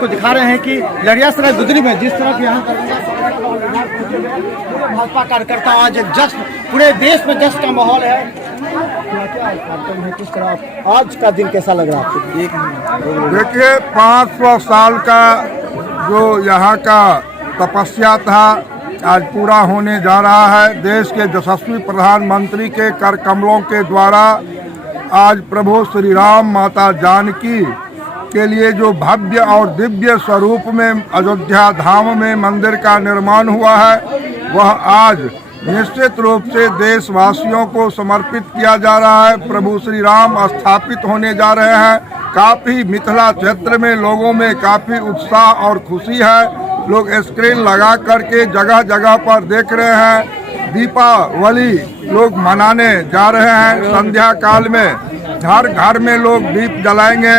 आपको दिखा रहे हैं कि लड़ियासराय गुदरी में जिस तरह यहाँ भाजपा कार्यकर्ता आज एक जश्न, पूरे देश में जश्न का माहौल है। किस तरह आज का दिन कैसा लग रहा है आपको? देखिए, 500 साल का जो यहाँ का तपस्या था आज पूरा होने जा रहा है। देश के यशस्वी प्रधानमंत्री के कर कमलों के द्वारा आज प्रभु श्री राम माता जानकी के लिए जो भव्य और दिव्य स्वरूप में अयोध्या धाम में मंदिर का निर्माण हुआ है, वह आज निश्चित रूप से देशवासियों को समर्पित किया जा रहा है। प्रभु श्री राम स्थापित होने जा रहे हैं। काफ़ी मिथिला क्षेत्र में लोगों में काफ़ी उत्साह और खुशी है। लोग स्क्रीन लगा करके जगह जगह पर देख रहे हैं। दीपावली लोग मनाने जा रहे हैं। संध्या काल में हर घर में लोग दीप जलाएंगे।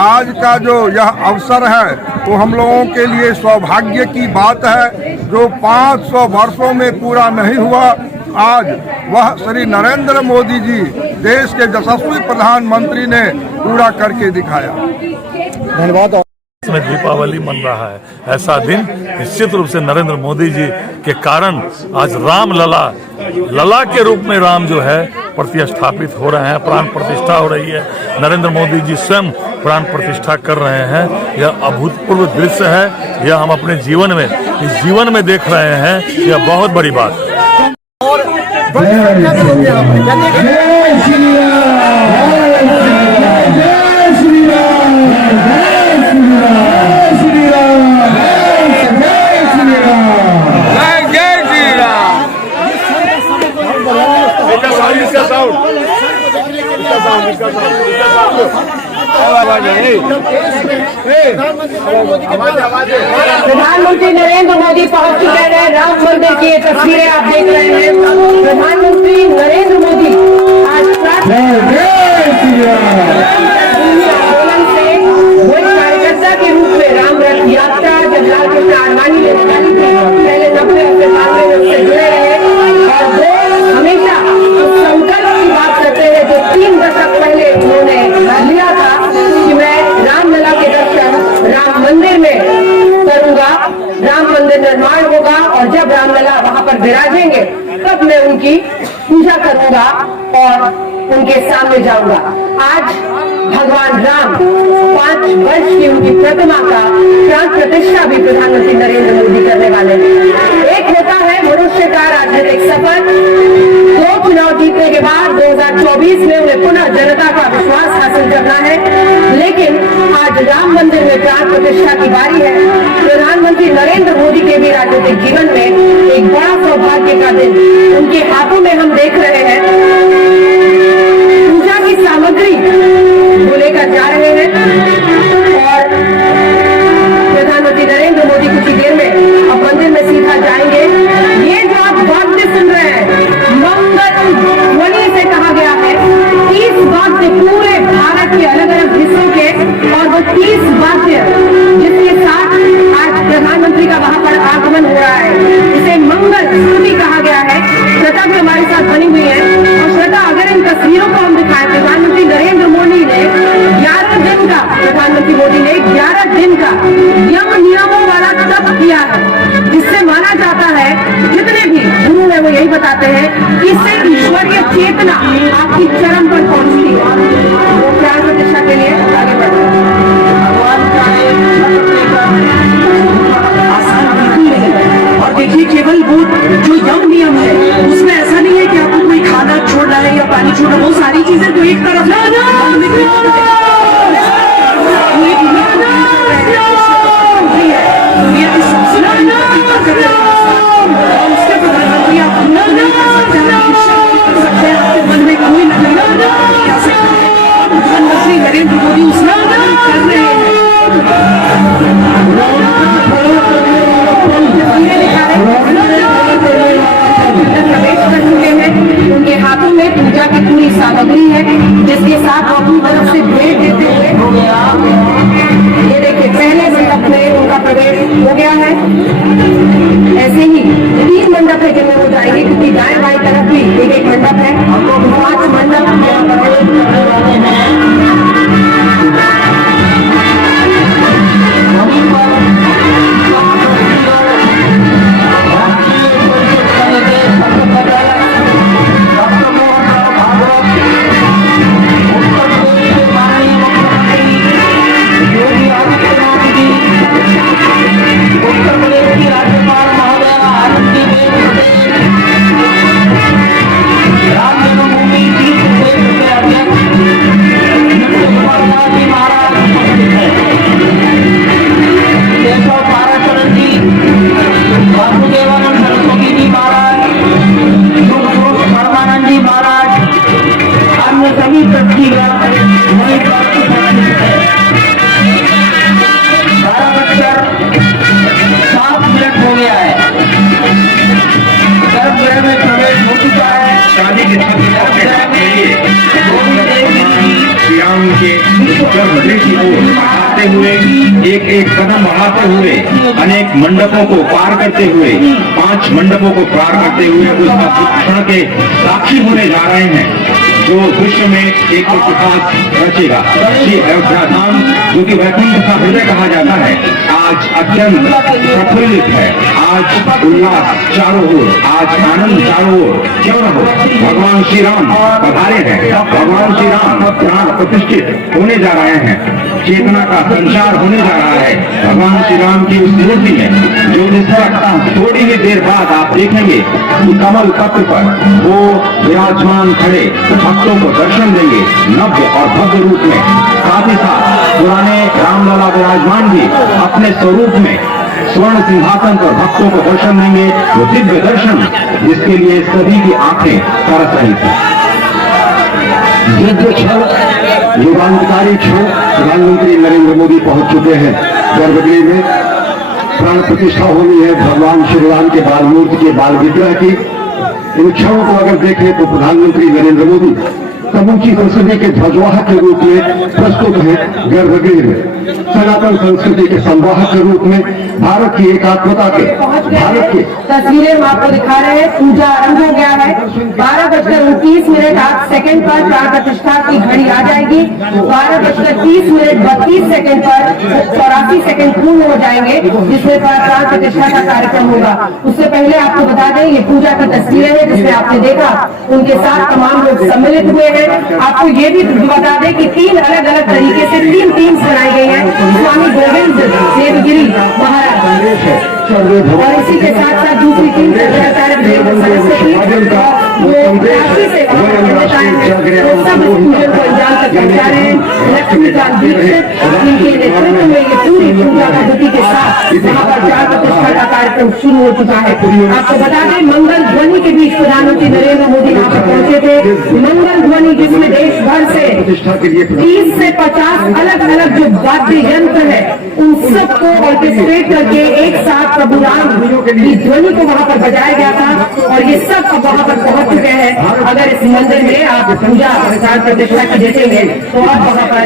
आज का जो यह अवसर है वो हम लोगों के लिए सौभाग्य की बात है, जो 500 वर्षों में पूरा नहीं हुआ। आज वह श्री नरेंद्र मोदी जी देश के यशस्वी प्रधानमंत्री ने पूरा करके दिखाया। धन्यवाद। इसमें दीपावली मन रहा है। ऐसा दिन निश्चित रूप से नरेंद्र मोदी जी के कारण आज राम लला के रूप में राम जो है प्रतिष्ठापित हो रहे हैं, प्राण प्रतिष्ठा हो रही है। नरेंद्र मोदी जी स्वयं प्राण प्रतिष्ठा कर रहे हैं। यह अभूतपूर्व दृश्य है। यह हम अपने जीवन में इस जीवन में देख रहे हैं। यह बहुत बड़ी बात है। प्रधानमंत्री नरेंद्र मोदी पहुंच चुके हैं। राम मंदिर की ये तस्वीरें आप देख रहे हैं। प्रधानमंत्री नरेंद्र मोदी आज कार्यकर्ता के रूप में राम रथ यात्रा जब लाल किला आरवानी में निकाली थी, पहले 90 और 95 में उससे जुड़े रहे और वो हमेशा उस संकल्प की बात करते हैं जो 3 दशक पहले उन्होंने लिया था कि मैं रामलला के दर्शन राम मंदिर में करूंगा। राम मंदिर निर्माण होगा और जब रामलला वहां पर विराजेंगे तब मैं उनकी पूजा करूंगा और उनके सामने जाऊंगा। आज भगवान राम 5 वर्ष की उनकी प्रतिमा का प्राण प्रतिष्ठा भी प्रधानमंत्री नरेंद्र मोदी करने वाले हैं। एक होता है मनुष्य का राजनीतिक सफर। 2 चुनाव जीतने के बाद 2024 में उन्हें पुनः जनता का विश्वास हासिल करना है, लेकिन आज राम मंदिर में प्राण प्रतिष्ठा की बारी है। प्रधानमंत्री नरेंद्र मोदी के भी राजनीतिक जीवन में एक बड़ा सौभाग्य का दिन उनके हाथों में हम देख रहे हैं। पूजा की सामग्री वो लेकर जा रहे हैं और प्रधानमंत्री नरेंद्र मोदी कुछ ही देर में अब मंदिर में सीधा जाएंगे। ये जो आप वाद्य सुन रहे हैं, मंगल ध्वनि से कहा गया है। 30 वाद्य पूरे भारत के अलग अलग हिस्सों के, और वो 30 वाद्य जिसके साथ आज प्रधानमंत्री का वहां पर आगमन हो रहा है, इसे मंगल स्तुति कहा गया है। श्रद्धा भी हमारे साथ बनी हुई है और श्रद्धा अगर इन तस्वीरों को हम दिखाएं, प्रधानमंत्री नरेंद्र मोदी ने 11 दिन का प्रधानमंत्री मोदी ने 11 दिन का यम नियमों वाला तप किया है, जिससे माना जाता है, जितने भी गुरु है वो यही बताते हैं, इससे ईश्वरीय चेतना आपकी चरम पर पहुंचती है। प्राण प्रतिष्ठा के लिए आगे बढ़ते हैं। और देखिए, केवल वो जो यम नियम है उसमें ऐसा नहीं है कि आपको कोई खाना छोड़ना है या पानी छोड़ना, वो सारी चीजें तो एक तरफ मन में कोई प्रधानमंत्री नरेंद्र मोदी उसमें कर रहे हैं। प्रवेश कर चुके हैं। उनके हाथों में पूजा की पूरी सामग्री है, जिसके साथ वो अपनी तरफ से भेंट देते हुए ये देखिए पहले मंडप में उनका प्रवेश हो गया है। ऐसे ही 3 मंडप है जिनमें वो जाएंगे, क्योंकि दाएं बाएं तरफ भी एक मंडप है। 5 मंडप यहाँ पर गृह में प्रवेश हो चुका है। शादी के श्री राम के गर्भगृह की ओर आते हुए एक एक कदम बढ़ाते हुए अनेक मंडपों को पार करते हुए 5 मंडपों को पार करते हुए उस क्षण के साक्षी होने जा रहे हैं जो विश्व में एक इतिहास रचेगा। श्री अयोध्या धाम जो कि वैकुंठ का हृदय कहा जाता है आज अत्यंत प्रफुल्लित है। आज उल्लास चारों ओर, आज आनंद चारों ओर। क्यों न हो, भगवान श्री राम पधारे हैं, भगवान श्री राम प्राण प्रतिष्ठित होने जा रहे हैं, चेतना का संचार होने जा रहा है। भगवान श्री राम की उस मूर्ति में जो इस वक्त थोड़ी ही देर बाद आप देखेंगे कि कमल पत्र पर वो विराजमान खड़े भक्तों को दर्शन देंगे नव्य और भव्य रूप में। साथ ही साथ पुराने रामलला विराजमान भी अपने स्वरूप में स्वर्ण सिंहासन पर भक्तों को दर्शन देंगे। वो दिव्य दर्शन जिसके लिए सभी की आंखें तरस रही थी। दिव्य क्षण, युगांतकारी क्षण, प्रधानमंत्री नरेंद्र मोदी पहुंच चुके हैं गर्भगृह में। प्राण प्रतिष्ठा होनी है भगवान श्री राम के बाल मूर्ति के बाल विग्रह की। इन क्षणों को अगर देखें तो प्रधानमंत्री नरेंद्र मोदी समूची संस्कृति के ध्वजवाहक के रूप में प्रस्तुत है गर्भगृह में। सनातन संस्कृति के संवाहक के रूप में भारत की एकात्मता के भारत के तस्वीरें हम आपको दिखा रहे हैं। पूजा आरंभ हो गया है। 12:29 पर प्राण प्रतिष्ठा की घड़ी आ जाएगी। 12:30 पर 84 सेकंड पूर्ण हो जाएंगे जिसमें प्राण प्रतिष्ठा का कार्यक्रम होगा। उससे पहले आपको बता दें ये पूजा की तस्वीरें हैं जिसमें आपने देखा उनके साथ तमाम लोग सम्मिलित हुए हैं। आपको ये भी बता दें कि 3 अलग अलग तरीके से 3 टीम्स बनाई गई हैं। स्वामी गोविंद देवगिरी महाराज और इसी के साथ साथ दूसरी टीम सरस्वती सब पूजन को अंजाम तक पहुंचा रहे हैं। लक्ष्मीकांत दीक्षित इनके नेतृत्व में ये पूरी पूजा पद्धति के साथ वहाँ पर प्राण प्रतिष्ठा का कार्यक्रम शुरू हो चुका है। आपको बता दें मंगल ध्वनि के बीच प्रधानमंत्री नरेंद्र मोदी यहाँ पर पहुंचे थे। मंगल ध्वनि जिसमें देश भर से 30 से 50 अलग अलग जो वाद्य यंत्र है उन सबको ऑर्केस्ट्रेट करके एक साथ प्रभु राम की ध्वनि को वहाँ पर बजाया गया था और ये सब अब वहाँ पर पहुंच चुके हैं। अगर इस मंदिर में आप पूजा प्राण प्रतिष्ठा की देखेंगे तो आप वहाँ पर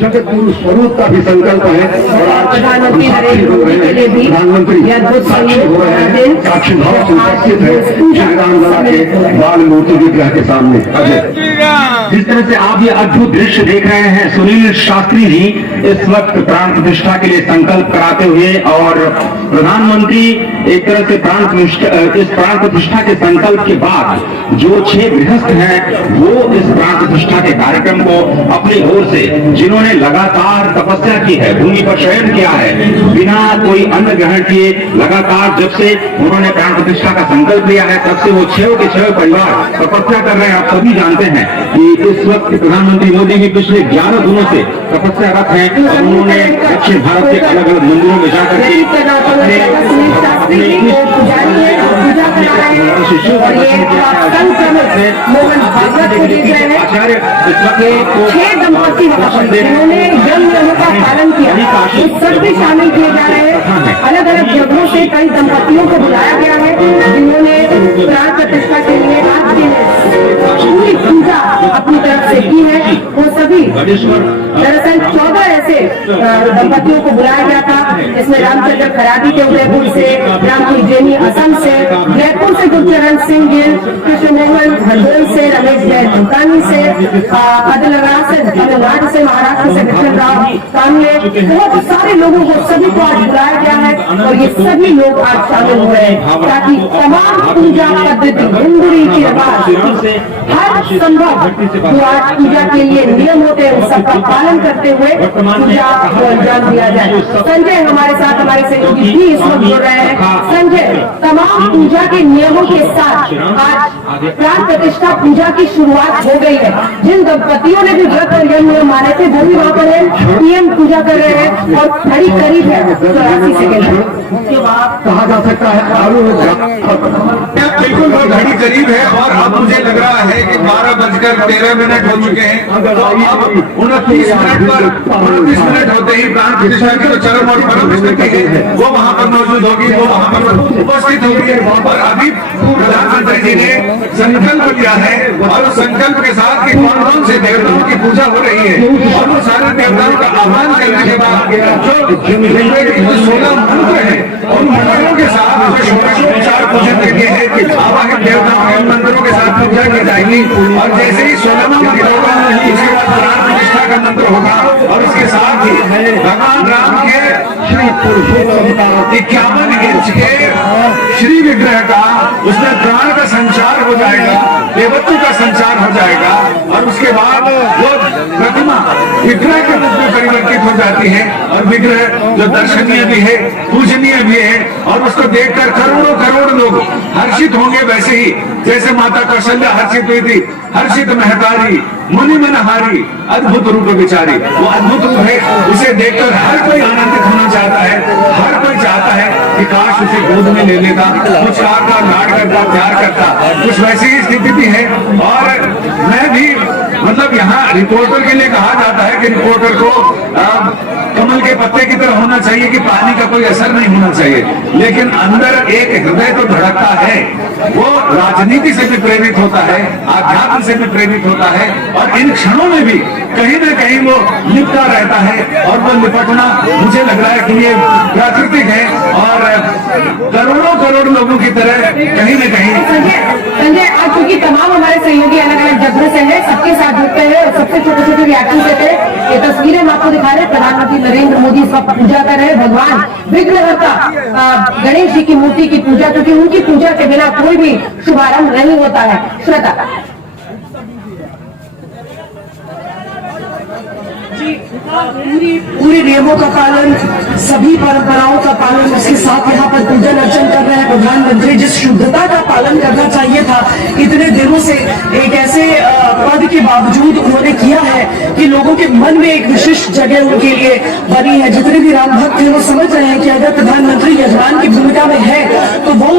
जगत गुरु स्वरूप का भी संकल्प है और आज प्रधानमंत्री नरेंद्र मोदी के लिए भी प्रधानमंत्री अद्भुत साक्षी हो रहे हैं, साक्षी भाव से उपस्थित है श्री रामलला के बाल मूर्ति विग्रह के सामने। जिस तरह से आप ये अद्भुत दृश्य देख रहे हैं सुनील शास्त्री जी इस वक्त प्राण प्रतिष्ठा के लिए संकल्प कराते हुए और प्रधानमंत्री एक तरह से इस प्राण प्रतिष्ठा के संकल्प के बाद जो 6 गृहस्थ हैं वो इस प्राण प्रतिष्ठा के कार्यक्रम को अपनी ओर से जिन्होंने लगातार तपस्या की है, भूमि पर शयन किया है, बिना कोई अन्न ग्रहण किए लगातार जब से उन्होंने प्राण प्रतिष्ठा का संकल्प लिया है तब से वो 6 के 6 परिवार तपस्या कर रहे हैं। आप सभी जानते हैं कि इस वक्त प्रधानमंत्री मोदी भी पिछले 11 दिनों से तपस्यारत हैं और उन्होंने दक्षिण भारत के अलग अलग मंदिरों में जाकर के जिन्होंने यम नियमों का पालन किया सब भी शामिल किए जा रहे हैं। अलग अलग जगहों से कई दंपतियों को बुलाया गया है जिन्होंने प्राण प्रतिष्ठा के लिए आज के पूरी पूजा अपनी तरफ से की है। वो सभी दरअसल 14 ऐसे दंपतियों को बुलाया गया था इसमें रामचंद्र खरादी के उदयपुर से, रामपुर जैनी असम से, जयपुर से गुरचरण सिंह गिल, कृष्ण मोहन हरदोई से, रमेश जैन भूटानी से, तमिलनाडु से, महाराष्ट्र से कृष्ण राव कामले, बहुत सारे लोगों को सभी को आज बुलाया गया है और ये सभी लोग आज शामिल हो रहे हैं ताकि तमाम पूजा पद्धति हिंदू रीति रिवाज हर संभव जो आज पूजा के लिए नियम होते हैं उन सबका पालन करते हुए पूजा को अंजाम दिया जाए। संजय हमारे साथ हमारे सहयोगी भी इस वक्त जुड़ रहे हैं। संजय, तमाम पूजा के नियमों के साथ आज प्राण प्रतिष्ठा पूजा की शुरुआत हो गई है। जिन दंपतियों ने भी व्रत और यम नियम माने थे वो भी वहाँ पर है, पीएम पूजा कर रहे हैं और घड़ी करीब है 84 सेकेंड। कहा जा सकता है बिल्कुल घड़ी करीब है और अब मुझे लग रहा है कि 12:13 हो चुके हैं। तो अब 29 मिनट होते ही प्राण प्रतिष्ठा की जो चरम और परम स्थिति है वो वहां पर मौजूद होगी, वो वहां पर उपस्थित होगी। और अभी प्रधानमंत्री जी ने संकल्प लिया है और उस संकल्प के साथ कि कौन कौन से देवताओं की पूजा हो रही है और वो सारे देवताओं का आह्वान करने के बाद जो 16 मंत्र है उन मंत्रों के साथ षोडशोपचार पूजन करके है कि आवाहित देवताओं के मंत्रों के साथ पूजा की जाएगी। और जैसे ही 16वां मंत्र होगा उसके बाद प्राण प्रतिष्ठा का मंत्र होगा और उसके साथ ही भगवान राम के 51 इंच के श्री विग्रह का उसमें प्राण का संचार हो जाएगा, देवत्व का संचार हो जाएगा और उसके बाद वो प्रतिमा विग्रह के रूप में परिवर्तित हो जाती है और विग्रह जो दर्शनीय भी है, पूजनीय भी है और उसको देखकर करोड़ों करोड़ लोग हर्षित होंगे। वैसे ही जैसे माता कौशल्या हर्षित हुई थी, हर्षित महतारी मुनि मनहारी अद्भुत रूप विचारी, वो अद्भुत रूप है, उसे देखकर हर कोई आनंदित होना चाहता है, हर कोई चाहता है कि काश उसे गोद में ले लेता, कुछ लाडता लाड करता, प्यार करता, कुछ वैसी ही स्थिति भी है। और मैं भी मतलब यहाँ रिपोर्टर के लिए कहा जाता है कि रिपोर्टर को कमल के पत्ते की तरह होना चाहिए कि पानी का कोई असर नहीं होना चाहिए, लेकिन अंदर एक हृदय तो धड़कता है, वो राजनीति से भी प्रेरित होता है, आध्यात्म से भी प्रेरित होता है और इन क्षणों में भी कहीं न कहीं वो लिपटा रहता है और वो लिपटना मुझे लग रहा है कि ये प्राकृतिक है और करोड़ों करोड़ लोगों की तरह कहीं न कहीं। संजय, आज क्योंकि तमाम हमारे सहयोगी अलग अलग जगहों से हैं, सबके साथ जुड़ते हैं और सबसे छोटे छोटे रिएक्शन देते हैं। ये तस्वीरें हम आपको दिखा रहे हैं, प्रधानमंत्री नरेंद्र मोदी इस वक्त पूजा कर रहे हैं भगवान विघ्नहर्ता गणेश जी की मूर्ति की पूजा, क्योंकि उनकी पूजा के बिना कोई भी शुभारंभ नहीं होता है। श्वेता, पूरे नियमों का पालन, सभी परंपराओं का पालन, उसके साथ यहाँ पर पूजन अर्चन कर रहे हैं प्रधानमंत्री। जिस शुद्धता का पालन करना चाहिए था इतने दिनों से एक ऐसे पद के बावजूद उन्होंने किया है कि लोगों के मन में एक विशिष्ट जगह उनके लिए बनी है। जितने भी राम भक्त हैं वो समझ रहे हैं कि अगर प्रधानमंत्री यजमान की भूमिका में है तो वो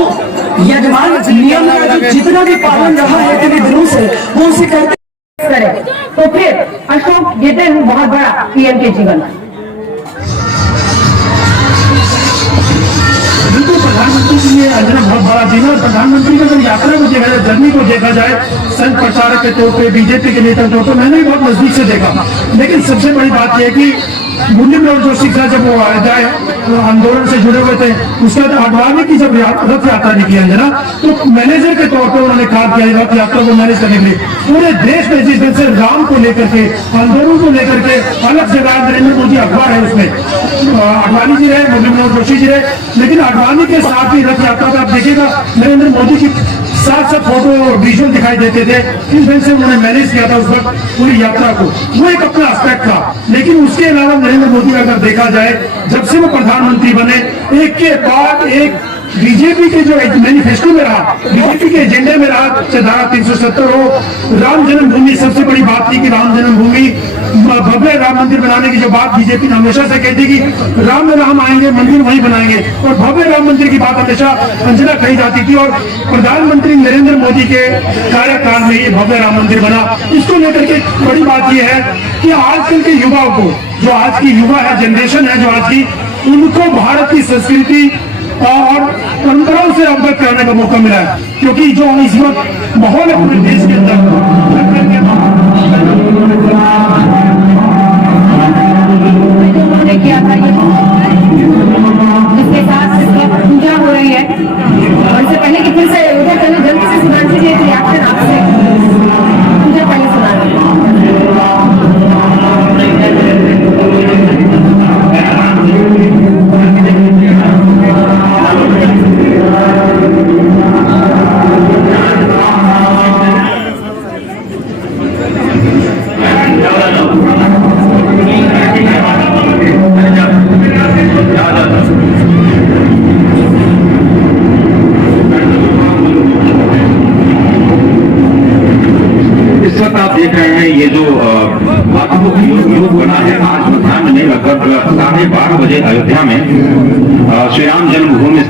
यजमान नियम का जितना भी पालन रहा है इतने दिनों से वो उसे करते करें। तो फिर अशोक, ये दिन बहुत बड़ा पीएम के जीवन में। बिल्कुल, प्रधानमंत्री के लिए अंजना बहुत बड़ा दिन है और प्रधानमंत्री की अगर यात्रा को देखा जाए, जर्नी को देखा जाए, संघ प्रचारक के तौर पे, बीजेपी के नेता के तौर पर मैंने भी बहुत नजदीक से देखा। लेकिन सबसे बड़ी बात यह है कि मुरली मनोहर जोशी का जब वो जाए आंदोलन से जुड़े हुए थे, उसके बाद आडवाणी की जब रथ यात्रा निकली अंजना, तो मैनेजर के तौर पर उन्होंने कहा कि रथ यात्रा को मैनेज करने के लिए पूरे देश में जिस दिन से राम को लेकर के, आंदोलन को लेकर के अलग जगह नरेंद्र मोदी अखबार है, उसमें आडवाणी जी रहे, मुरली मनोहर जोशी जी रहे, लेकिन आडवाणी के साथ ही रथ यात्रा का आप देखिएगा नरेंद्र मोदी की साथ साथ फोटो विजुअल दिखाई देते थे। इस दिन से उन्होंने मैनेज किया था उस वक्त पूरी यात्रा को, वो एक अपना एस्पेक्ट था। लेकिन उसके अलावा नरेंद्र मोदी अगर देखा जाए, जब से वो प्रधानमंत्री बने, एक के बाद एक बीजेपी के जो मैनिफेस्टो में रहा, बीजेपी के एजेंडे में रहा, चाहे धारा 370 हो, राम जन्मभूमि सबसे बड़ी बात थी कि राम जन्मभूमि भव्य राम मंदिर बनाने की जो बात बीजेपी ने हमेशा से कहती कि राम में राम आएंगे, मंदिर वहीं बनाएंगे, और भव्य राम मंदिर की बात हमेशा अंजना कही जाती थी। और प्रधानमंत्री नरेंद्र मोदी के कार्यकाल में ये भव्य राम मंदिर बना। इसको लेकर के बड़ी बात यह है कि आजकल के युवाओं को, जो आज की युवा है, जनरेशन है जो आज की, उनको भारत की संस्कृति और परंपराओं से अवगत कराने का मौका मिला है, क्योंकि जो इस वक्त माहौल है पूरे देश के अंदर, उन्होंने किया था जिसके साथ पूजा हो रही है। और इससे पहले कि फिर से उधर चले, जल्दी से सुनांशी जी एक रिएक्शन आपसे पूजा पहले सुना ये जो योग बना है, आज मध्याह्न में लगभग 12:30 बजे अयोध्या में श्री राम जन्मभूमि